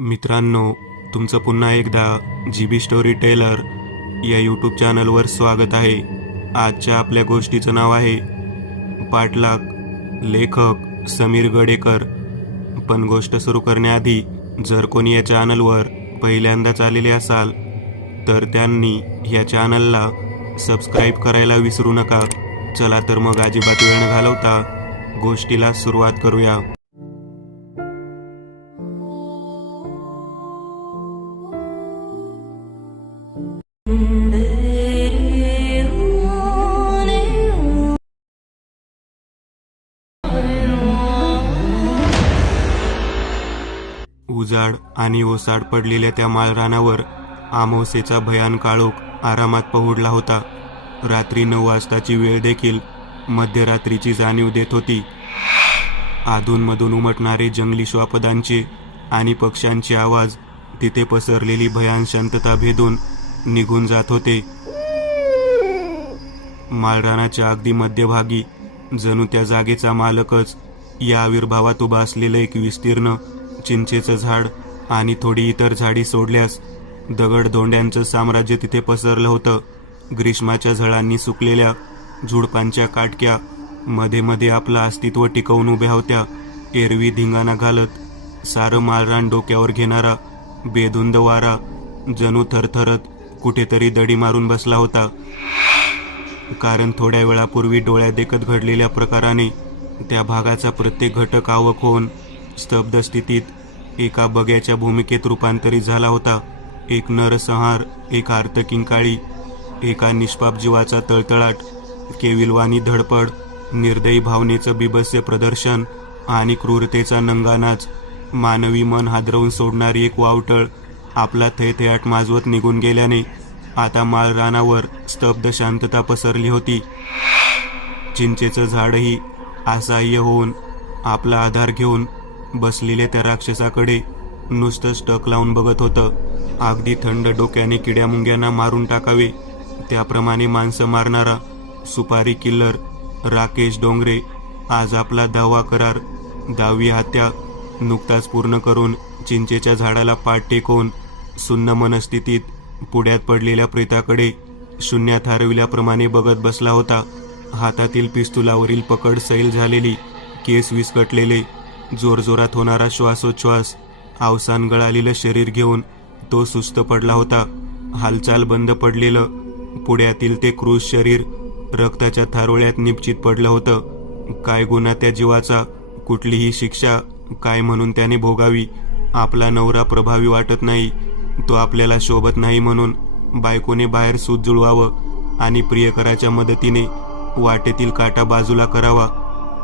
मित्रांनो, तुमचं पुन्हा एकदा GB स्टोरी टेलर या यूट्यूब चॅनलवर स्वागत आहे. आजच्या आपल्या गोष्टीचं नाव आहे पाठलाग. लेखक समीर गडेकर. पण गोष्ट सुरू करण्याआधी जर कोणी या चॅनलवर पहिल्यांदाच आलेले असाल तर त्यांनी या चॅनलला सबस्क्राईब करायला विसरू नका. चला तर मग अजिबात वेळ न घालवता गोष्टीला सुरुवात करूया. उजाड आणि ओसाड पडलेल्या त्या माळरानावर अमावस्येचा भयान काळोख आरामात पहुडला होता. रात्री 9 वाजताची वेळ देखील मध्यरात्रीची जाणीव देत होती. अधूनमधून उमटणारे जंगली श्वापदांचे आणि पक्ष्यांचे आवाज तिथे पसरलेली भयान शांतता भेदून निघून जात होते. माळरानाच्या अगदी मध्यभागी जणू त्या जागेचा मालकच या आविर्भावात उभा असलेलं एक विस्तीर्ण चिंचेचं झाड आणि थोडी इतर झाडी सोडल्यास दगडधोंड्यांचं साम्राज्य तिथे पसरलं होतं. ग्रीष्माच्या झळांनी सुकलेल्या झुडपांच्या काटक्या मध्ये मध्ये आपलं अस्तित्व टिकवून उभ्या होत्या. एरवी धिंगाणा घालत सारं माळरान डोक्यावर घेणारा बेधुंद वारा जणू थरथरत कुठेतरी दडी मारून बसला होता. कारण थोड्या वेळापूर्वी डोळ्यात देखत घडलेल्या प्रकाराने त्या भागाचा प्रत्येक घटक आवक होऊन स्तब्ध स्थितीत एका बग्याच्या भूमिकेत रूपांतरित झाला होता. एक नरसंहार, एक आर्त किंकाळी, एका निष्पाप जीवाचा तळतळाट, केविलवाणी धडपड, निर्दयी भावनेचं बिभत्स्य प्रदर्शन आणि क्रूरतेचा नंगानाच. मानवी मन हादरवून सोडणारी एक वावटळ आपला थैथयाट माजवत निघून गेल्याने आता माळरानावर स्तब्ध शांतता पसरली होती. चिंचेचं झाडही असहाय्य होऊन आपला आधार घेऊन बसलेल्या त्या राक्षसाकडे नुसतंच टक लावून बघत होतं. अगदी थंड डोक्याने किड्यामुंग्यांना मारून टाकावे त्याप्रमाणे माणसं मारणारा सुपारी किल्लर राकेश डोंगरे आज आपला 10वा करार, 10वी हत्या नुकताच पूर्ण करून चिंचेच्या झाडाला पाठ टेकवून सुन्न मनस्थितीत पुढ्यात पडलेल्या प्रेताकडे शून्यात हरविल्याप्रमाणे बघत बसला होता. हातातील पिस्तुलावरील पकड सैल झालेली, केस विस्कटलेले, जोरजोरात होणारा श्वासोच्छ्वास, अवसान गळालेलं शरीर घेऊन तो सुस्त पडला होता. हालचाल बंद पडलेलं पुढ्यातील ते क्रूर शरीर रक्ताच्या थारोळ्यात निपचित पडलं होतं. काय गुन्हा त्या जीवाचा, कुठलीही शिक्षा काय म्हणून त्याने भोगावी? आपला नवरा प्रभावी वाटत नाही, तो आपल्याला शोभत नाही म्हणून बायकोने बाहेर सूत जुळवावं आणि प्रियकराच्या मदतीने वाटेतील काटा बाजूला करावा.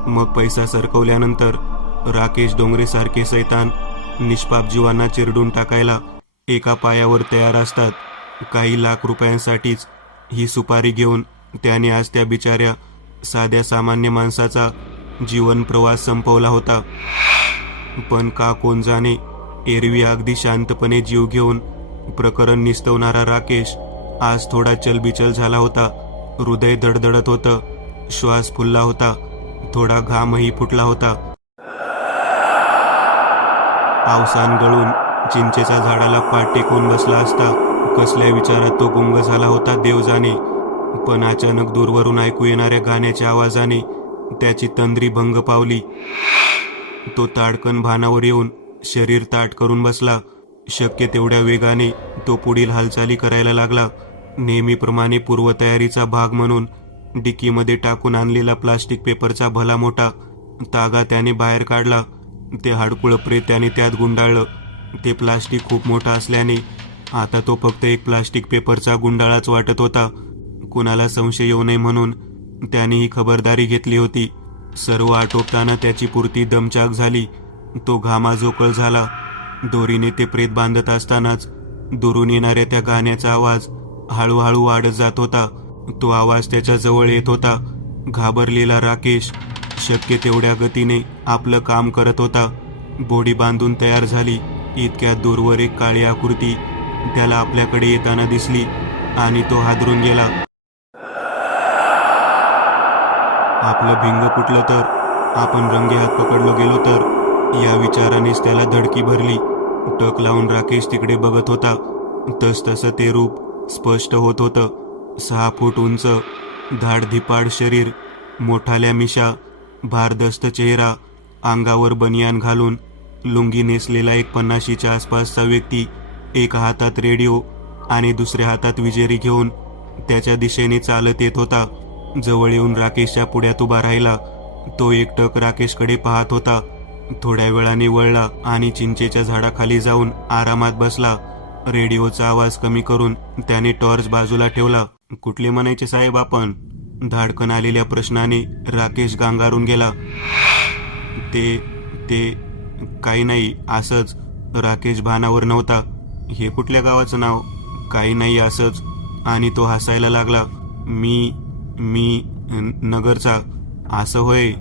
मग पैसा सरकवल्यानंतर राकेश डोंगरेसारखे सैतान निष्पाप जीवांना चिरडून टाकायला एका पायावर तयार असतात. काही लाख रुपयांसाठीच ही सुपारी घेऊन त्याने आज त्या बिचाऱ्या साध्या सामान्य माणसाचा जीवन प्रवास संपवला होता. पण का कोण जाणे, एरवी अगदी शांतपणे जीव घेऊन प्रकरण निस्तवणारा राकेश आज थोडा चलबिचल झाला होता. हृदय धडधडत होतं, श्वास फुलला होता, थोडा घामही फुटला होता. अवसान गळून चिंचेच्या झाडाला पाठ टेकून बसला असता कसल्या विचारात तो गुंग झाला होता देव जाणे. पण अचानक दूरवरून ऐकू येणाऱ्या गाण्याच्या आवाजाने त्याची तंद्री भंग पावली. तो ताडकन भानावर येऊन शरीर ताट करून बसला. शक्य तेवढ्या वेगाने तो पुढील हालचाली करायला लागला. नेहमीप्रमाणे पूर्वतयारीचा भाग म्हणून डिकीमध्ये टाकून आणलेला प्लास्टिक पेपरचा भला मोठा तागा त्याने बाहेर काढला. ते हाडकुळं प्रेत त्याने त्यात गुंडाळलं. ते प्लास्टिक खूप मोठं असल्याने आता तो फक्त एक प्लास्टिक पेपरचा गुंडाळाच वाटत होता. कुणाला संशय येऊ नये म्हणून त्याने ही खबरदारी घेतली होती. सर्व आटोपताना त्याची पुरती दमचाक झाली. तो घामाझोकळ झाला. दोरीने ते प्रेत बांधत असतानाच दुरून येणाऱ्या त्या गाण्याचा आवाज हळूहळू वाढत जात होता. तो आवाज त्याच्या जवळ येत होता. घाबरलेला राकेश शक्य तेवढ्या गतीने आपलं काम करत होता. बोडी बांधून तयार झाली. इतक्यात दूरवर एक काळी आकृती त्याला आपल्याकडे येताना दिसली आणि तो हादरून गेला. आपलं भिंग फुटलं तर, आपण रंगेहात पकडलो गेलो तर, या विचारानेच त्याला धडकी भरली. टक लावून राकेश तिकडे बघत होता. तसतसं ते रूप स्पष्ट होत होतं. 6 फूट उंच, धाडधिपाड शरीर, मोठाल्या मिशा, भारदस्त चेहरा, अंगावर बनियान घालून लुंगी नेसलेला एक 50च्या आसपासचा व्यक्ती एका हातात रेडिओ आणि दुसऱ्या हातात विजेरी घेऊन त्याच्या दिशेने चालत येत होता. जवळ येऊन राकेशच्या पुढ्यात उभा राहिला. तो एकटक राकेशकडे पाहत होता. थोड्या वेळाने वळला आणि चिंचेच्या झाडाखाली जाऊन आरामात बसला. रेडिओचा आवाज कमी करून त्याने टॉर्च बाजूला ठेवला. कुठले म्हणायचे साहेब आपण? धाडकन आलेल्या प्रश्नाने राकेश गांगारून गेला. ते काही नाही, असंच. राकेश भानावर नव्हता. हे कुठल्या गावाचं नाव? काही नाही, असंच. आणि तो हसायला लागला. मी नगरचा. असं होय?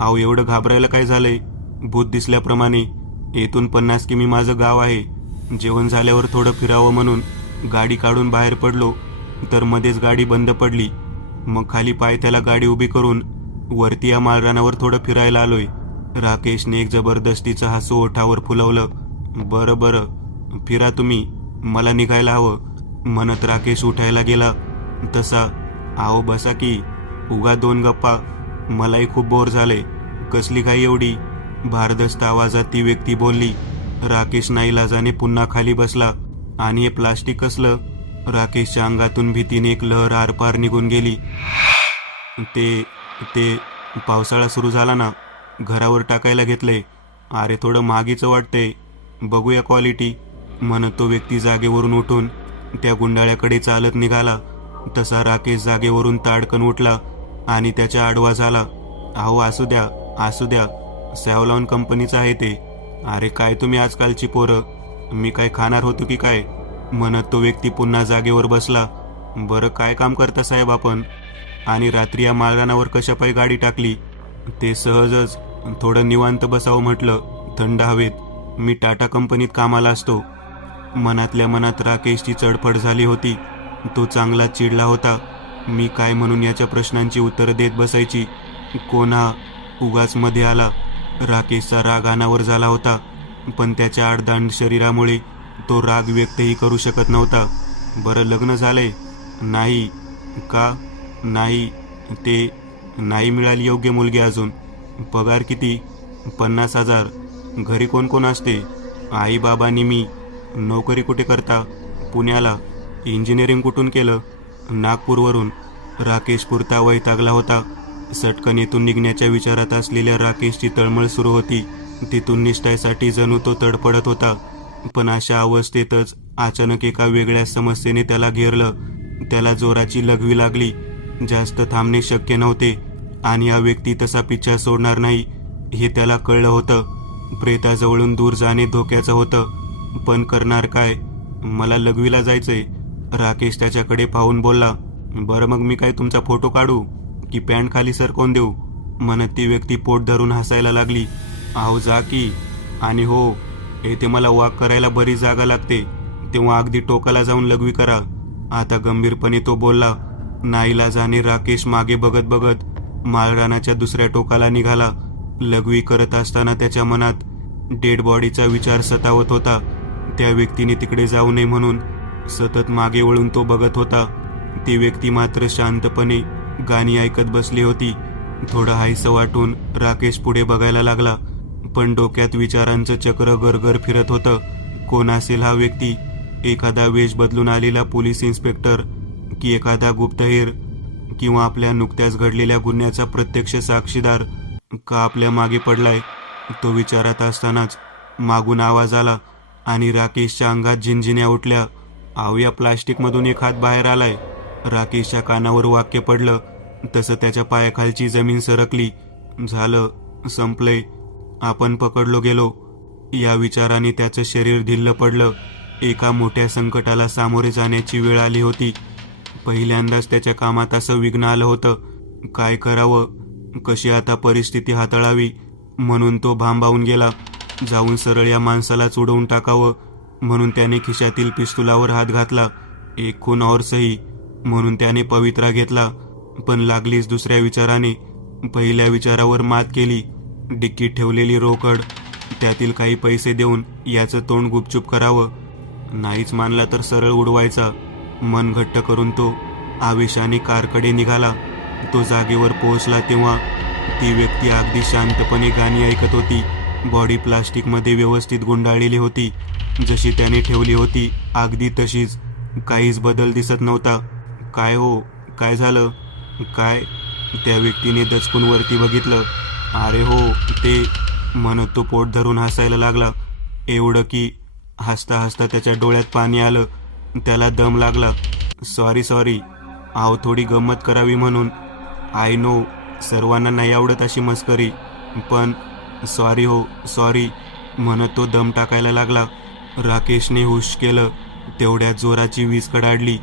अहो, एवढं घाबरायला काय झालंय? भूत दिसल्याप्रमाणे. येथून 50 किमी माझं गाव आहे. जेवण झाल्यावर थोडं फिरावं म्हणून गाडी काढून बाहेर पडलो तर मध्येच गाडी बंद पडली. मग खाली पायथ्याला गाडी उभी करून वरती या माळरानावर थोडं फिरायला आलोय. राकेशने एक जबरदस्तीचं हसू ओठावर फुलवलं. बरं, फिरा तुम्ही, मला निघायला हवं, म्हणत राकेश उठायला गेला. तसा, आहो बसा की, उगा 2 गप्पा, मलाही खूप बोर झाले. कसली घाई एवढी? भारदस्त आवाजात ती व्यक्ती बोलली. राकेश नाईलाजाने पुन्हा खाली बसला. आणि हे प्लास्टिक कसलं? राकेशच्या अंगातून भीतीने एक लहर आरपार निघून गेली. ते पावसाळा सुरू झाला ना, घरावर टाकायला घेतलंय. अरे थोडं महागीचं वाटतंय, बघूया क्वालिटी, म्हणत तो व्यक्ती जागेवरून उठून त्या गुंडाळ्याकडे चालत निघाला. तसा राकेश जागेवरून ताडकन उठला आणि त्याच्या आडवा झाला. अहो असू द्या, सॅव्हलॉन कंपनीचं आहे ते. अरे काय तुम्ही आजकालची पोरं, मी काय खाणार होतो की काय, म्हणत तो व्यक्ती पुन्हा जागेवर बसला. बरं, काय काम करता साहेब आपण? आणि रात्री या माळरानावर कशापायी गाडी टाकली? ते सहजच, थोडं निवांत बसावं म्हटलं थंड हवेत. मी टाटा कंपनीत कामाला असतो. मनातल्या मनात राकेशची चडफड झाली होती. तो चांगला चिडला होता. मी काय म्हणून याच्या प्रश्नांची उत्तरं देत बसायची? कोण हा उगाच मध्ये आला? राकेशचा राग अनावर झाला होता, पण त्याच्या आडदांड शरीरामुळे तो राग व्यक्तही करू शकत नव्हता. बरं, लग्न झालंय? नाही. का नाही? ते नाही मिळाली योग्य मुलगी अजून. पगार किती? 50,000. घरी कोण कोण असते? आई, बाबा आणि मी. नोकरी कुठे करता? पुण्याला. इंजिनिअरिंग कुठून केलं? नागपूरवरून. राकेश पुरता वैतागला होता. सटकन येथून निघण्याच्या विचारात असलेल्या राकेशची तळमळ सुरू होती. तिथून निष्ठायसाठी जणू तो तडपडत होता. पण अशा अवस्थेतच अचानक एका वेगळ्या समस्येने त्याला घेरलं. त्याला जोराची लघवी लागली. जास्त थांबणे शक्य नव्हते आणि हा व्यक्ती तसा पिच्छा सोडणार नाही हे त्याला कळलं होतं. प्रेताजवळून दूर जाणे धोक्याचं होतं, पण करणार काय? मला लघवीला जायचंय. राकेश त्याच्याकडे पाहून बोलला. बरं, मग मी काय तुमचा फोटो काढू की पॅन्ट खाली सरकवून देऊ, म्हणत ती व्यक्ती पोट धरून हसायला लागली. अहो जा की. आणि हो, येथे मला वॉक करायला बरीच जागा लागते, तेव्हा अगदी टोकाला जाऊन लघवी करा. आता गंभीरपणे तो बोलला. नाईलाजाने राकेश मागे बघत बघत माळरानाच्या दुसऱ्या टोकाला निघाला. लघवी करत असताना त्याच्या मनात डेड बॉडीचा विचार सतावत होता. त्या व्यक्तीने तिकडे जाऊ नये म्हणून सतत मागे वळून तो बघत होता. ती व्यक्ती मात्र शांतपणे गाणी ऐकत बसली होती. थोडं हायसं वाटून राकेश पुढे बघायला लागला, पण डोक्यात विचारांचं चक्र गरगर फिरत होतं. कोण असेल हा व्यक्ती? एखादा वेश बदलून आलेला पोलीस इन्स्पेक्टर, की एखादा गुप्तहेर, किंवा आपल्या नुकत्याच घडलेल्या गुन्ह्याचा प्रत्यक्ष साक्षीदार का आपल्या मागे पडलाय? तो विचारात असतानाच मागून आवाज आला आणि राकेशच्या अंगात झिंझिन्या उठल्या. अहो, या प्लास्टिकमधून एक हात बाहेर आलाय. राकेशच्या कानावर वाक्य पडलं तसं त्याच्या पायाखालची जमीन सरकली. झालं, संपलंय, आपण पकडलो गेलो. या विचाराने त्याचं शरीर ढिल्लं पडलं. एका मोठ्या संकटाला सामोरे जाण्याची वेळ आली होती. पहिल्यांदाच त्याच्या कामात असं विघ्न आलं होतं. काय करावं, कशी आता परिस्थिती हाताळावी, म्हणून तो भांबावून गेला. जाऊन सरळ या माणसालाच उडवून टाकावं म्हणून त्याने खिशातील पिस्तुलावर हात घातला. एक खून और सही म्हणून त्याने पवित्रा घेतला, पण लागलीच दुसऱ्या विचाराने. पहिल्या विचारावर मात केली. डिक्कीत ठेवलेली रोकड त्यातील काही पैसे देऊन याचं तोंड गुपचूप करावं. नाहीच मानला तर सरळ उडवायचा. मन घट्ट करून तो आवेशाने कारकडे निघाला. तो जागेवर पोहोचला तेव्हा ती व्यक्ती अगदी शांतपणे गाणी ऐकत होती. बॉडी प्लास्टिकमध्ये व्यवस्थित गुंडाळलेली होती. जशी त्याने ठेवली होती अगदी तशीच. काहीच बदल दिसत नव्हता. काय हो, काय झालं? काय? त्या व्यक्तीने दचकून वरती बघितलं. अरे हो, ते म्हणत तो पोट धरून हसायला लागला. एवढं की हसता हसता त्याच्या डोळ्यात पाणी आलं. त्याला दम लागला. सॉरी, आहो थोडी गंमत करावी म्हणून. आय नो, सर्वांना नाही आवडत अशी मस्करी, पण सॉरी म्हणत तो दम टाकायला लागला. राकेशने हुश केलं. तेवढ्यात जोराची वीज कडाडली.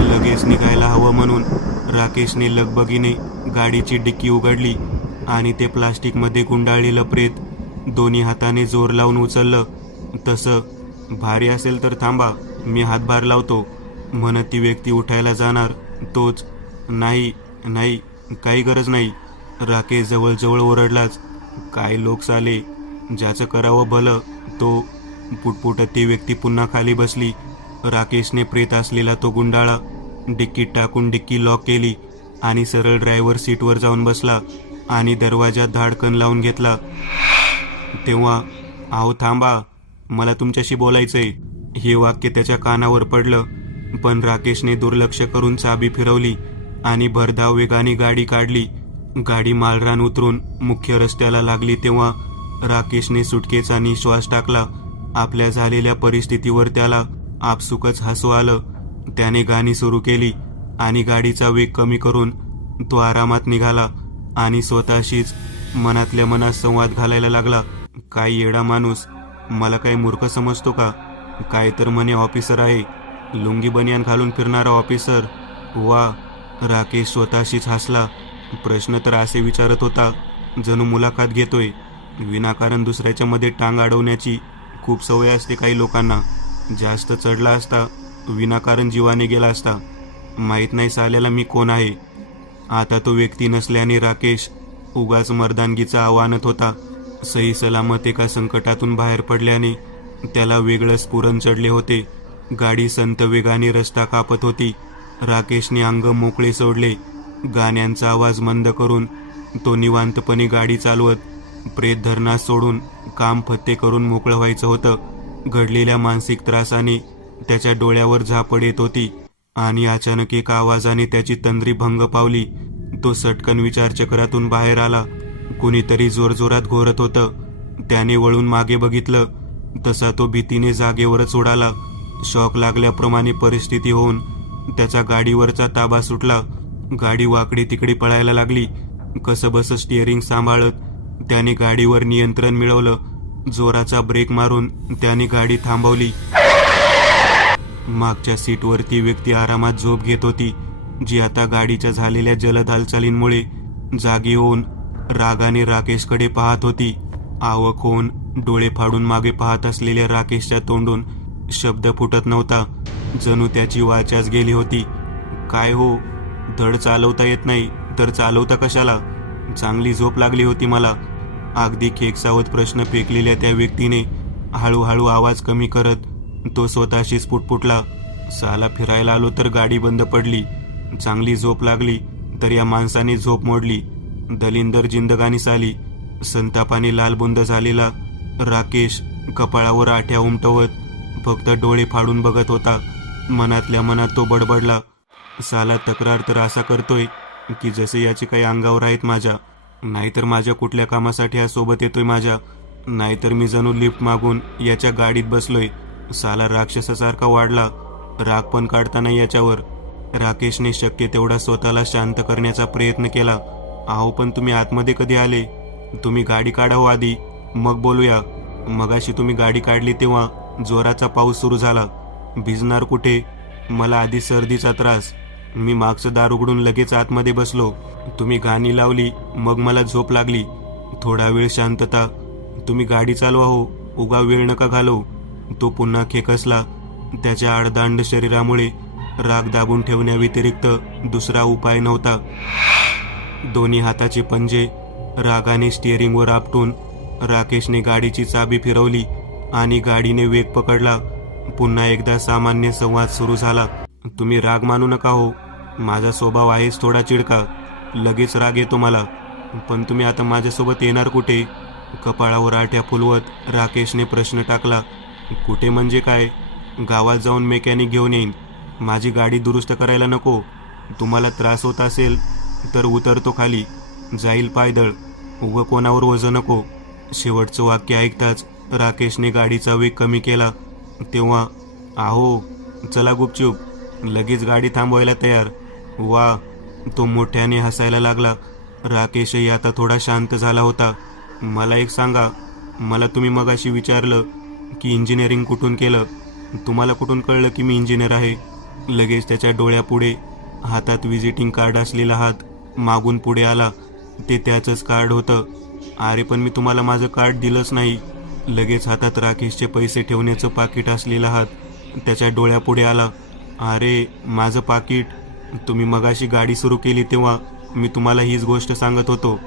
लगेच निघायला हवं म्हणून राकेशने लगबगीने गाडीची डिक्की उघडली आणि ते प्लास्टिकमध्ये गुंडाळलेलं प्रेत दोन्ही हाताने जोर लावून उचललं. तसं भारी असेल तर थांबा, मी हातभार लावतो म्हणत ती व्यक्ती उठायला जाणार. तोच नाही, काही गरज नाही. राकेश जवळजवळ ओरडलाच. काय लोक साले, ज्याचं करावं भलं तो. पुटपुटत ती व्यक्ती पुन्हा खाली बसली. राकेशने प्रेत असलेला तो गुंडाळा डिक्कीत टाकून डिक्की लॉक केली आणि सरळ ड्रायव्हर सीटवर जाऊन बसला आणि दरवाजात धाडकन लावून घेतला. तेव्हा आहो थांबा, मला तुमच्याशी बोलायचंय. हे वाक्य त्याच्या कानावर पडलं, पण राकेशने दुर्लक्ष करून चाबी फिरवली आणि भरधाव वेगाने गाडी काढली. गाडी माळरान उतरून मुख्य रस्त्याला लागली तेव्हा राकेशने सुटकेचा निश्वास टाकला. आपल्या झालेल्या परिस्थितीवर त्याला आपसुकच हसू आलं. त्याने गाणी सुरू केली आणि गाडीचा वेग कमी करून तो आरामात निघाला आणि स्वतःशीच मनातल्या मनात संवाद घालायला लागला. काय येडा माणूस, मला काय मूर्ख समजतो का? काय तर म्हणे ऑफिसर आहे, लुंगी बनियान घालून फिरणारा ऑफिसर. वा. राकेश स्वतःशीच हसला. प्रश्न तर असे विचारत होता जणू मुलाखत घेतोय. विनाकारण दुसऱ्याच्या मध्ये टांग अडवण्याची खूप सवय असते काही लोकांना. जास्त चढला असता विनाकारण जीवाने गेला असता. माहीत नाही साल्याला मी कोण आहे. आता तो व्यक्ती नसल्याने राकेश उगाच मर्दानगीचा आव्हानत होता. सही सलामत एका संकटातून बाहेर पडल्याने त्याला वेगळं स्फुरण चढले होते. गाडी संत वेगाने रस्ता कापत होती. राकेशने अंग मोकळे सोडले. गाण्यांचा आवाज मंद करून तो निवांतपणे गाडी चालवत प्रेत धरणास सोडून काम फत्ते करून मोकळं व्हायचं होतं. घडलेल्या मानसिक त्रासाने त्याच्या डोळ्यावर झापड येत होती आणि अचानक एका आवाजाने त्याची तंद्री भंग पावली. तो सटकन विचारचक्रातून बाहेर आला. कुणीतरी जोरजोरात घोरत होतं. त्याने वळून मागे बघितलं तसा तो भीतीने जागेवरच उडाला. शॉक लागल्याप्रमाणे परिस्थिती होऊन त्याचा गाडीवरचा ताबा सुटला. गाडी वाकडी तिकडी पळायला लागली. कसंबस स्टिअरिंग सांभाळत त्याने गाडीवर नियंत्रण मिळवलं. जोराचा ब्रेक मारून त्याने गाडी थांबवली. मागच्या सीटवर ती व्यक्ती आरामात झोप घेत होती, जी आता गाडीच्या झालेल्या जलद हालचालींमुळे जागी होऊन रागाने राकेशकडे पाहत होती. आवक होऊन डोळे फाडून मागे पाहत असलेल्या राकेशच्या तोंडून शब्द फुटत नव्हता. जणू त्याची वाचाच गेली होती. काय हो, धड चालवता येत नाही तर चालवता कशाला? चांगली झोप लागली होती मला. अगदी खेकसावत प्रश्न फेकलेल्या त्या व्यक्तीने हळूहळू आवाज कमी करत तो स्वतःशीच पुटपुटला. साला फिरायला आलो तर गाडी बंद पडली. चांगली झोप लागली तर या माणसाने झोप मोडली. दलिंदर जिंदगानी साली. संतापाने लालबुंद झालेला राकेश कपाळावर आठ्या उमटवत फक्त डोळे फाडून बघत होता. मनातल्या मनात तो बडबडला, साला तक्रार तर असा करतोय की जसे याचे काही अंगावर आहेत माझ्या. नाहीतर माझ्या कुठल्या कामासाठी हा सोबत येतोय माझ्या. नाहीतर मी जणू लिफ्ट मागून याच्या गाडीत बसलोय. साला राक्षसासारखा वाढला. राग पण काढता नाही याच्यावर. राकेशने शक्य तेवढा स्वतःला शांत करण्याचा प्रयत्न केला. अहो पण तुम्ही आतमध्ये कधी आले? तुम्ही गाडी काढावं आधी, मग बोलूया. मगाशी तुम्ही गाडी काढली तेव्हा जोराचा पाऊस सुरू झाला. भिजणार कुठे? मला आधी सर्दीचा त्रास. मी मागचं दार उघडून लगेच आतमध्ये बसलो. तुम्ही गाणी लावली, मग मला झोप लागली. थोडा वेळ शांतता. तुम्ही गाडी चालवा हो, उगा वेळ नका घालवू. तो पुन्हा खेकसला. त्याच्या आडदांड शरीरामुळे राग दाबून ठेवण्याव्यतिरिक्त दुसरा उपाय नव्हता. दोन्ही हाताचे पंजे रागाने स्टिअरिंगवर आपटून राकेशने गाडीची चाबी फिरवली आणि गाडीने वेग पकडला. पुन्हा एकदा सामान्य संवाद सुरू झाला. तुम्ही राग मानू नका हो, माझा स्वभाव आहेच थोडा चिडका, लगेच राग येतो मला. पण तुम्ही आता माझ्यासोबत येणार कुठे? कपाळावर आठ्या फुलवत राकेशने प्रश्न टाकला. कुठे म्हणजे काय? गावात जाऊन मेकॅनिक घेऊन येईन. माझी गाडी दुरुस्त करायला नको. तुम्हाला त्रास होत असेल तर उतरतो खाली, जाईल पायदळ, उगं कोणावर ओझं नको. शेवटचं वाक्य ऐकताच राकेशने गाडीचा वेग कमी केला. तेव्हा आहो, चला गुपचूप, लगेच गाडी थांबवायला तयार. वा, तो मोठ्याने हसायला लागला. राकेशही आता थोडा शांत झाला होता. मला एक सांगा, मला तुम्ही मगाशी विचारलं की इंजिनिअरिंग कुठून केलं, तुम्हाला कुठून कळलं की मी इंजिनियर आहे? लगेच त्याच्या डोळ्यापुढे हातात व्हिजिटिंग कार्ड असलेला हात मागून पुढे आला. ते त्याचंच कार्ड होतं. अरे पण मी तुम्हाला माझं कार्ड दिलंच नाही. लगेच हातात राकेशचे पैसे ठेवण्याचं पाकिट असलेला हात त्याच्या डोळ्यापुढे आला. अरे माझं पाकिट, तुम्ही मगाशी गाडी सुरू केली तेव्हा मी तुम्हाला हीच गोष्ट सांगत होतो,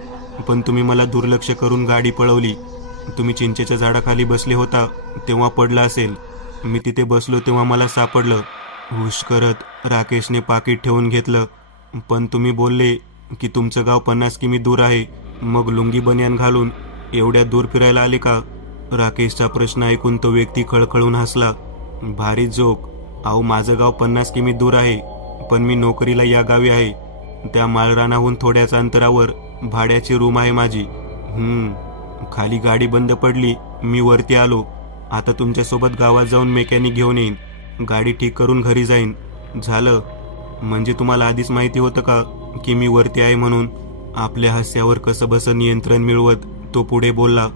पण तुम्ही मला दुर्लक्ष करून गाडी पळवली. तुम्ही चिंचेच्या झाडाखाली बसले होता तेव्हा पडला असेल. मी तिथे बसलो तेव्हा मला सापडलं. हुश करत राकेशने पाकिट ठेवून घेतलं. पण तुम्ही बोलले की तुमचं गाव 50 किमी दूर आहे, मग लुंगी बनियान घालून एवढ्या दूर फिरायला आले का? राकेशचा प्रश्न ऐकून तो व्यक्ती खळखळून हसला. भारी जोक. अहो, माझं गाव 50 किमी दूर आहे, पण मी नोकरीला या गावी आहे. त्या माळरानाहून थोड्याच अंतरावर भाड्याची रूम आहे माझी. खाली गाडी बंद पडली, मी वरती आलो. आता तुमच्यासोबत गावात जाऊन मेकॅनिक घेऊन येईन, गाडी ठीक करून घरी जाईन. झालं. म्हणजे तुम्हाला आधीच माहिती होतं का की मी वरती आहे म्हणून? आपल्या हास्यावर कसंबसं नियंत्रण मिळवत तो पुढे बोलला.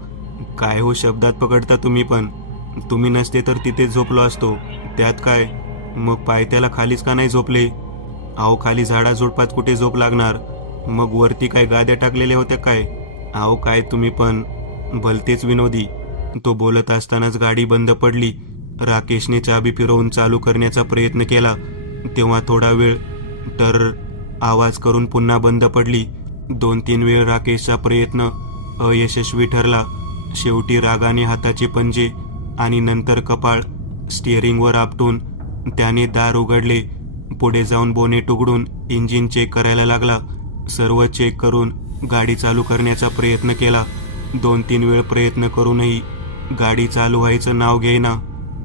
काय हो शब्दात पकडता तुम्ही पण. तुम्ही नसते तर तिथे झोपलो असतो, त्यात काय. मग पायथ्याला खालीच का नाही झोपले? अहो, खाली झाडाझुडपात कुठे झोप लागणार? मग वरती काय गाद्या टाकलेल्या होत्या काय? अहो काय तुम्ही पण, भलतेच विनोदी. तो बोलत असतानाच गाडी बंद पडली. राकेशने चाबी फिरवून चालू करण्याचा प्रयत्न केला तेव्हा थोडा वेळ टर आवाज करून पुन्हा बंद पडली. 2-3 वेळ राकेशचा प्रयत्न अयशस्वी ठरला. शेवटी रागाने हाताचे पंजे आणि नंतर कपाळ स्टिअरिंगवर आपटून त्याने दार उघडले. पुढे जाऊन बोनेट उघडून इंजिन चेक करायला लागला. सर्व चेक करून गाडी चालू करण्याचा प्रयत्न केला. 2-3 वेळ प्रयत्न करूनही गाडी चालू व्हायचं नाव घेईना.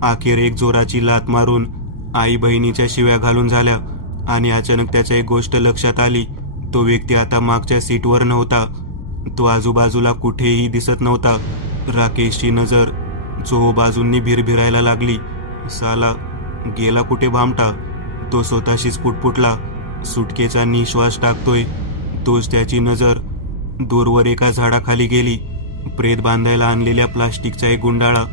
अखेर एक जोराची लाथ मारून आई बहिणीच्या शिव्या घालून झाल्या आणि अचानक त्याच्या एक गोष्ट लक्षात आली. तो व्यक्ती आता मागच्या सीटवर नव्हता. तो आजूबाजूला कुठेही दिसत नव्हता. राकेशची नजर चोहोबाजूंनी भिरभिरायला लागली. साला गेला कुठे भामटा? तो स्वतःशीच पुटपुटला. सुटकेचा निश्वास टाकतोय तोच त्याची नजर दूरवर एका झाडाखाली गेली. प्रेत बांधायला आणलेल्या प्लास्टिकचा एक गुंडाळा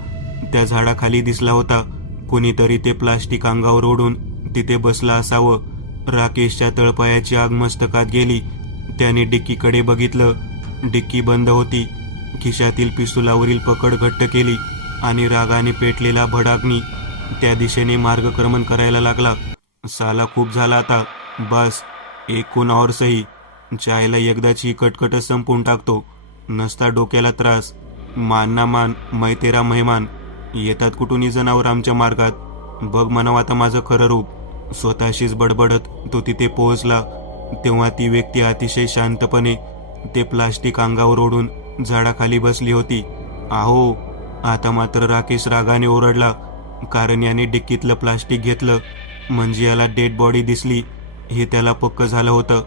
त्या झाडाखाली दिसला होता. कुणीतरी ते प्लास्टिक अंगावर ओढून तिथे बसला असावं. राकेशच्या तळपायाची आग मस्तकात गेली. त्याने डिक्कीकडे बघितलं. डिक्की बंद होती. खिशातील पिस्तुलावरील पकड घट्ट केली आणि रागाने पेटलेला भडाग्नी त्या दिशेने मार्गक्रमण करायला लागला. साला खूप झाला आता, बस एक खून और सही. चायला एकदाची कटकटच संपवून टाकतो. नसता डोक्याला त्रास. मान ना मान, मै तेरा मेहमान. येतात कुठूनही जनावर आमच्या मार्गात. बघ म्हणावं आता माझं खरं रूप. स्वतःशीच बडबडत तो तिथे पोहोचला तेव्हा ती व्यक्ती अतिशय शांतपणे ते प्लास्टिक अंगावर ओढून झाडाखाली बसली होती. आहो, आता मात्र राकेश रागाने ओरडला, कारण याने डिक्कीतलं प्लास्टिक घेतलं म्हणजे याला डेड बॉडी दिसली हे त्याला पक्क झालं होतं.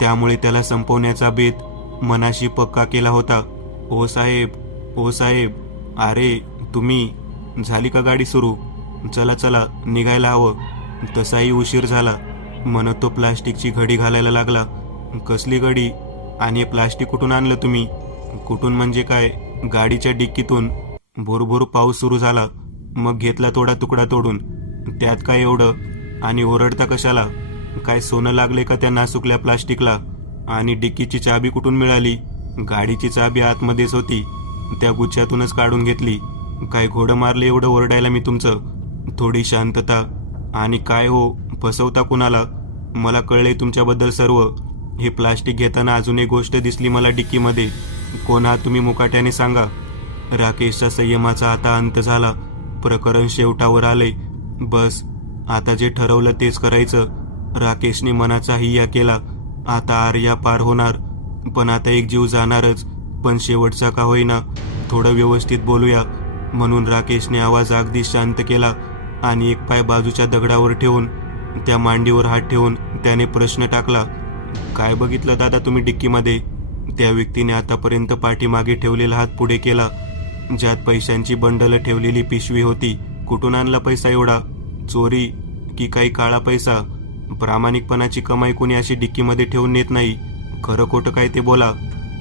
त्यामुळे त्याला संपवण्याचा बेत मनाशी पक्का केला होता. ओ साहेब, ओ साहेब, अरे तुम्ही, झाली का गाडी सुरू? चला चला, निघायला हवं. तसाही उशीर झाला म्हणत तो प्लास्टिकची घडी घालायला लागला. कसली घडी? आणि हे प्लास्टिक कुठून आणलं तुम्ही? कुठून म्हणजे काय? गाडीच्या डिक्कीतून. भुरभुर पाऊस सुरू झाला, मग घेतला थोडा तुकडा तोडून. त्यात काय एवढं? आणि ओरडता कशाला? काय सोनं लागले का त्या नासुकल्या प्लास्टिकला? आणि डिक्कीची चाबी कुठून मिळाली? गाडीची चाबी आतमध्येच होती, त्या गुच्छातूनच काढून घेतली. काय घोडं मारले एवढं ओरडायला मी तुमचं? थोडी शांतता. आणि काय हो, फसवता कुणाला? मला कळलंय तुमच्याबद्दल सर्व. हे प्लास्टिक घेताना अजून एक गोष्ट दिसली मला डिक्कीमध्ये. कोण आहात तुम्ही मुकाट्याने सांगा. राकेशच्या संयमाचा आता अंत झाला. प्रकरण शेवटावर आले. बस आता जे ठरवलं तेच करायचं. राकेशने मनाचा हिय्या केला. आता आर्या पार होणार, पण आता एक जीव जाणारच. पण शेवटचा का होईना थोडं व्यवस्थित बोलूया. म्हणून राकेशने आवाज अगदी शांत केला आणि एक पाय बाजूच्या दगडावर ठेवून त्या मांडीवर हात ठेवून त्याने प्रश्न टाकला. काय बघितलं दादा तुम्ही डिक्कीमध्ये? त्या व्यक्तीने आतापर्यंत पाठीमागे ठेवलेला हात पुढे केला, ज्यात पैशांची बंडल ठेवलेली पिशवी होती. कुठून आणला पैसा एवढा? चोरी की काही काळा पैसा? प्रामाणिकपणाची कमाई कोणी अशी डिक्कीमध्ये ठेवून नेत नाही. खरं खोटं काय ते बोला,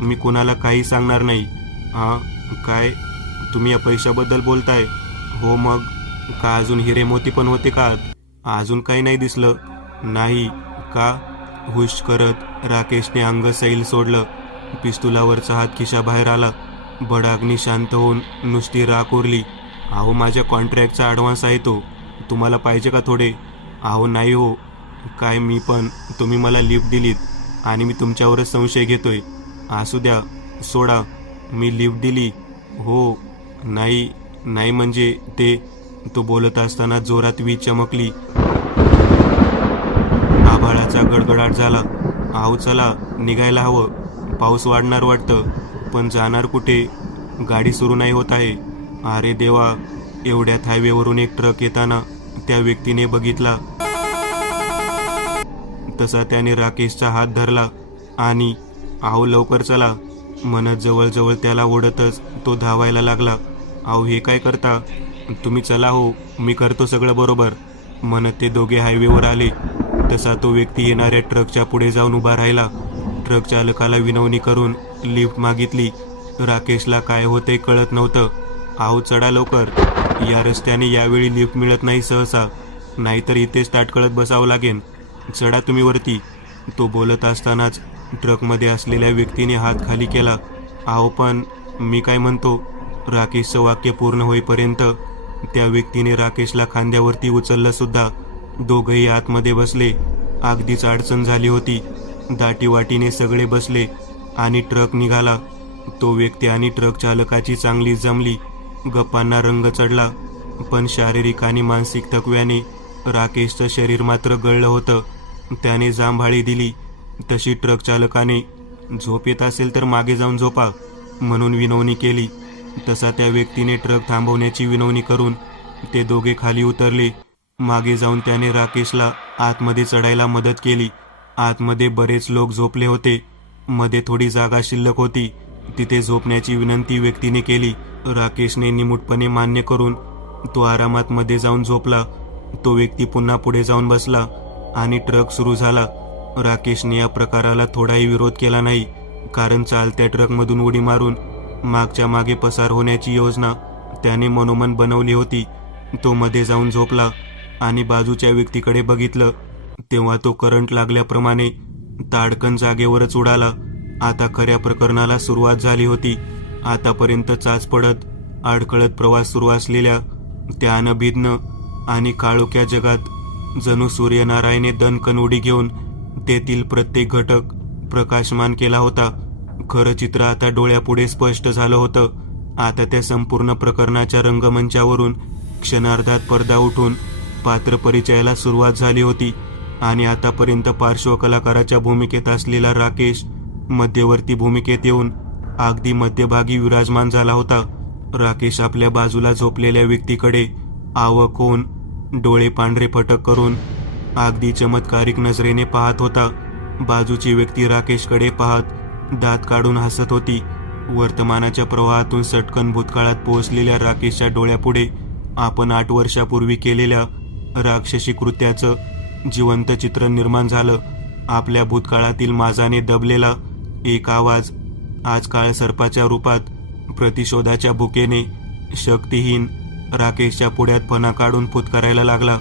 मी कोणाला काही सांगणार नाही. हां, काय तुम्ही या पैशाबद्दल बोलताय? हो, मग का अजून हिरे मोती पण होते का? अजून काही नाही दिसलं. नाही का? हुश करत राकेशने अंगसैल सोडलं. पिस्तुलावरचा हात खिशाबाहेर आला. बडाग्नी शांत होऊन नुसती राख उरली. अहो, माझ्या कॉन्ट्रॅक्टचा ॲडव्हान्स आहे तो. तुम्हाला पाहिजे का थोडे? अहो नाही हो. काय मी पण? तुम्ही मला लिफ्ट दिलीत आणि मी तुमच्यावरच संशय घेतोय. असू द्या, सोडा. मी लिफ्ट दिली? हो. नाही नाही म्हणजे ते. तो बोलत असताना जोरात वीज चमकली. आभाळाचा गडगडाट झाला. अहो चला, निघायला हवं. पाऊस वाढणार वाटतं, पण जाणार कुठे? गाडी सुरू नाही होत आहे. अरे देवा. एवढ्यात हायवेवरून एक ट्रक येताना त्या व्यक्तीने बघितला. तसा त्याने राकेशचा हात धरला आणि अहो लवकर चला म्हणत जवळजवळ त्याला ओढतच तो धावायला लागला. अहो हे काय करता तुम्ही? चला हो, मी करतो सगळं बरोबर म्हणत ते दोघे हायवेवर आले. तसा तो व्यक्ती येणाऱ्या ट्रकच्या पुढे जाऊन उभा राहिला. ट्रक चालकाला विनवणी करून लिफ्ट मागितली. राकेशला काय होते कळत नव्हतं. अहो चढा लवकर. या रस्त्याने यावेळी लिफ्ट मिळत नाही सहसा, नाहीतर इथेच ताटकळत बसावं लागेल. चढा तुम्ही वरती. तो बोलत असतानाच ट्रकमध्ये असलेल्या व्यक्तीने हात खाली केला. अहो पण मी काय म्हणतो? राकेशचं वाक्य पूर्ण होईपर्यंत त्या व्यक्तीने राकेशला खांद्यावरती उचललं सुद्धा. दोघंही आतमध्ये बसले. अगदीच अडचण झाली होती. दाटीवाटीने सगळे बसले आणि ट्रक निघाला. तो व्यक्ती आणि ट्रक चालकाची चांगली जमली. गप्पांना रंग चढला. पण शारीरिक आणि मानसिक थकव्याने राकेशचं शरीर मात्र गळलं होतं. त्याने जांभळी दिली. तशी ट्रक चालकाने झोप येत असेल तर मागे जाऊन झोपा म्हणून विनवणी केली. तसा त्या व्यक्तीने ट्रक थांबवण्याची विनवणी करून ते दोघे खाली उतरले. मागे जाऊन त्याने राकेशला आतमध्ये चढायला मदत केली. आतमध्ये बरेच लोक झोपले होते. मध्ये थोडी जागा शिल्लक होती. तिथे झोपण्याची विनंती व्यक्तीने केली. राकेशने निमूटपणे मान्य करून तो आरामात मध्ये जाऊन झोपला. तो व्यक्ती पुन्हा पुढे जाऊन बसला आणि ट्रक सुरू झाला. राकेशने या प्रकाराला थोडाही विरोध केला नाही, कारण चालत्या ट्रकमधून उडी मारून मागच्या मागे पसार होण्याची योजना त्याने मनोमन बनवली होती. तो मध्ये जाऊन झोपला आणि बाजूच्या व्यक्तीकडे बघितलं तेव्हा तो करंट लागल्याप्रमाणे ताडकन जागेवरच उडाला. आता खऱ्या प्रकरणाला सुरुवात झाली होती. आतापर्यंत चाच पडत अडखळत प्रवास सुरू असलेल्या त्या अनभिज्ञ आणि काळोख्या जगात जणू सूर्यनारायणे दणकन उडी घेऊन तेथील प्रत्येक घटक प्रकाशमान केला होता. खरं चित्र आता डोळ्यापुढे स्पष्ट झालं होतं. आता त्या संपूर्ण प्रकरणाच्या रंगमंचावरून क्षणार्धात पडदा उठून पात्र परिचयाला सुरुवात झाली होती आणि आतापर्यंत पार्श्वकलाकाराच्या भूमिकेत असलेला राकेश मध्यवर्ती भूमिकेत येऊन अगदी मध्यभागी विराजमान झाला होता. राकेश आपल्या बाजूला झोपलेल्या व्यक्तीकडे आवक होऊन डोळे पांढरे फटक करून अगदी चमत्कारिक नजरेने पाहत होता. बाजूची व्यक्ती राकेशकडे पाहत दात काढून हसत होती. वर्तमानाच्या प्रवाहातून सटकन भूतकाळात पोहोचलेल्या राकेशच्या डोळ्यापुढे आपण 8 वर्षापूर्वी केलेल्या राक्षसी कृत्याचं जिवंत चित्र निर्माण झालं. आपल्या भूतकाळातील माजाने दबलेला एक आवाज आज काळ सर्पाच्या रूपात प्रतिशोधाच्या भुकेने शक्तिहीन राकेशच्या पुढ्यात फणा काढून फुतकारायला लागला.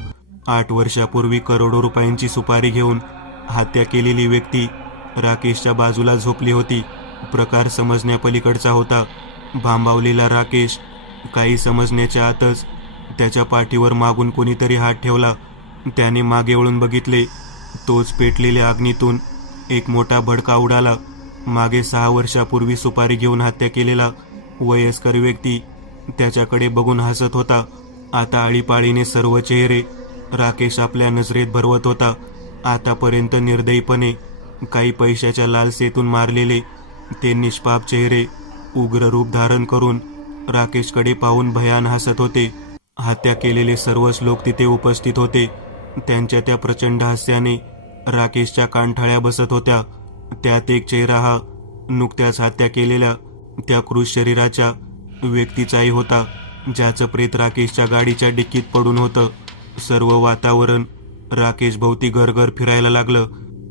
8 वर्षापूर्वी करोडो रुपयांची सुपारी घेऊन हत्या केलेली व्यक्ती राकेशच्या बाजूला झोपली होती. प्रकार समजण्यापलीकडचा होता. भांबावलेला राकेश काही समजण्याच्या आतच त्याच्या पाठीवर मागून कोणीतरी हात ठेवला. त्याने मागे वळून बघितले. तोच पेटलेल्या अग्नीतून एक मोठा भडका उडाला. मागे 6 वर्षापूर्वी सुपारी घेऊन हत्या केलेला वयस्कर व्यक्ती त्याच्याकडे बघून हसत होता. आता आळीपाळीने सर्व चेहरे राकेश आपल्या नजरेत भरवत होता. आतापर्यंत निर्दयीपणे काही पैशाच्या लालसेतून मारलेले ते निष्पाप चेहरे उग्र रूप धारण करून राकेशकडे पाहून भयान हसत होते. हत्या केलेले सर्वच लोक तिथे उपस्थित होते. त्यांच्या त्या प्रचंड हास्याने राकेशच्या कानठळ्या बसत होत्या. त्यात एक चेहरा हा नुकत्याच हत्या केलेल्या त्या क्रूर शरीराच्या व्यक्तीचाही होता, ज्याचं प्रेत राकेशच्या गाडीच्या डिक्कीत पडून होतं. सर्व वातावरण राकेश भोवती गरगर फिरायला लागलं.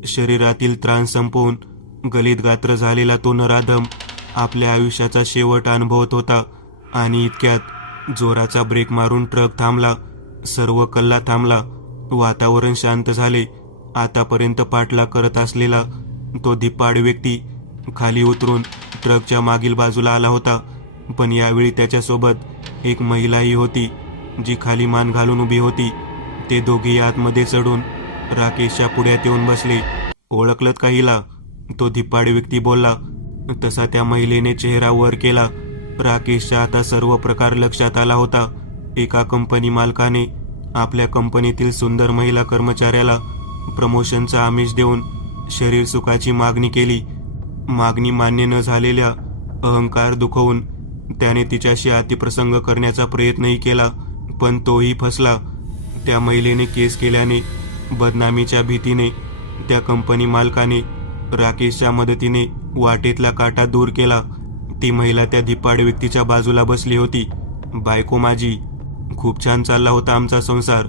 शरीरातील त्राण संपवून गलित गात्र झालेला तो नराधम आपल्या आयुष्याचा शेवट अनुभवत होता. आणि इतक्यात जोराचा ब्रेक मारून ट्रक थांबला. सर्व कल्ला थांबला. वातावरण शांत झाले. आतापर्यंत पाठलाग करत असलेला तो धिप्पाड व्यक्ती खाली उतरून ट्रकच्या मागील बाजूला आला होता. पण यावेळी त्याच्यासोबत एक महिलाही होती, जी खाली मान घालून उभी होती. ते दोघेही आतमध्ये चढून राकेशच्या पुढ्यात येऊन बसले. ओळखलत का हिला? तो धिप्पाड व्यक्ती बोलला. तसा त्या महिलेने चेहरा वर केला. राकेशच्या आता सर्व प्रकार लक्षात आला होता. एका कंपनी मालकाने आपल्या कंपनीतील सुंदर महिला कर्मचाऱ्याला प्रमोशनचा आमिष देऊन शरीर सुखाची मागणी केली. मागणी मान्य न झालेल्या अहंकार दुखवून त्याने तिच्याशी अतिप्रसंग करण्याचा प्रयत्नही केला, पण तोही फसला. त्या महिलेने केस केल्याने बदनामीच्या भीतीने त्या कंपनी मालकाने राकेशच्या मदतीने वाटेतला काटा दूर केला. ती महिला त्या धिप्पाड व्यक्तीच्या बाजूला बसली होती. बायको माझी, खूप छान चालला होता आमचा संसार.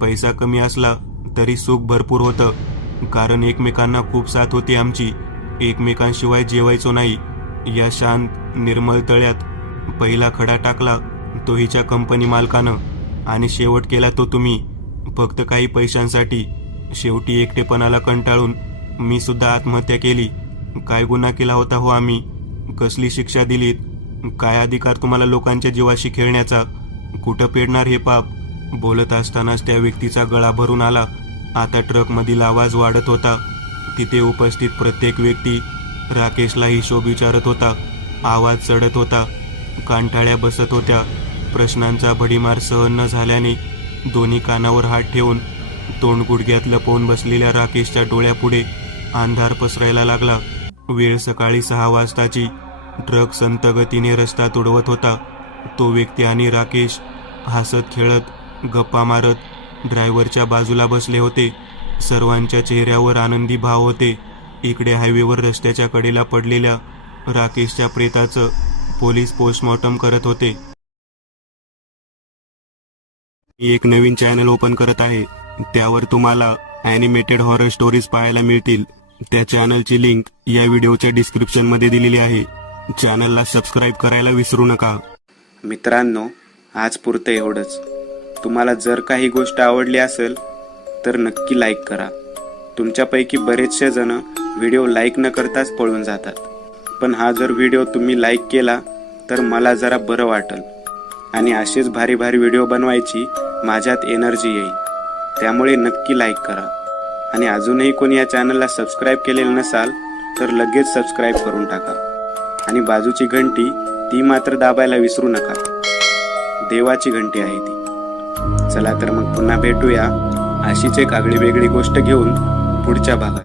पैसा कमी असला तरी सुख भरपूर होतं, कारण एकमेकांना खूप साथ होती आमची. एकमेकांशिवाय जेवायचो नाही. या शांत निर्मळ तळ्यात पहिला खडा टाकला तो हिच्या कंपनी मालकानं, आणि शेवट केला तो तुम्ही, फक्त काही पैशांसाठी. शेवटी एकटेपणाला कंटाळून मी सुद्धा आत्महत्या केली. काय गुन्हा केला होता हो आम्ही? कसली शिक्षा दिलीत? काय अधिकार तुम्हाला लोकांच्या जीवाशी खेळण्याचा? कुठं पेडणार हे पाप? बोलत असतानाच त्या व्यक्तीचा गळा भरून आला. आता ट्रकमधील आवाज वाढत होता. तिथे उपस्थित प्रत्येक व्यक्ती राकेशला हिशोब विचारत होता. आवाज चढत होता. कानठाळ्या बसत होत्या. प्रश्नांचा भडीमार सहन न झाल्याने दोन्ही कानावर हात ठेवून तोंड गुडघ्यात लपवून बसलेल्या राकेशच्या डोळ्यापुढे अंधार पसरायला लागला. वेळ सकाळी 6 वाजताची. ट्रक संत गतीने रस्ता तुडवत होता. तो व्यक्ती आणि राकेश हसत खेळत गप्पा मारत ड्रायव्हरच्या बाजूला बसले होते. सर्वांच्या चेहऱ्यावर आनंदी भाव होते. इकडे हायवेवर रस्त्याच्या कडेला पडलेल्या राकेशच्या प्रेताचं पोलीस पोस्टमॉर्टम करत होते. मी एक नवीन चॅनल ओपन करत आहे. त्यावर तुम्हाला ॲनिमेटेड हॉरर स्टोरीज पाहायला मिळतील. त्या चॅनलची लिंक या व्हिडिओच्या डिस्क्रिप्शन मध्ये दिलेली आहे. चॅनलला सबस्क्राईब करायला विसरू नका. मित्रांनो, आज पुरतं एवढंच. तुम्हाला जर काही गोष्ट आवडली असेल तर नक्की लाईक करा. तुमच्यापैकी बरेचसे जण व्हिडिओ लाईक न करताच पळून जातात, पण हा जर व्हिडिओ तुम्ही लाईक केला तर मला जरा बरं वाटेल आणि असेच भारी भारी व्हिडिओ बनवायची माझ्यात एनर्जी येईल. त्यामुळे नक्की लाईक करा. आणि अजूनही कोणी या चॅनलला सबस्क्राईब केलेलं नसाल तर लगेच सबस्क्राईब करून टाका. आणि बाजूची घंटी ती मात्र दाबायला विसरू नका. देवाची घंटी आहे ती. चला तर मग पुन्हा भेटूया अशीच एक आगळी वेगळी गोष्ट घेऊन पुढच्या भागात.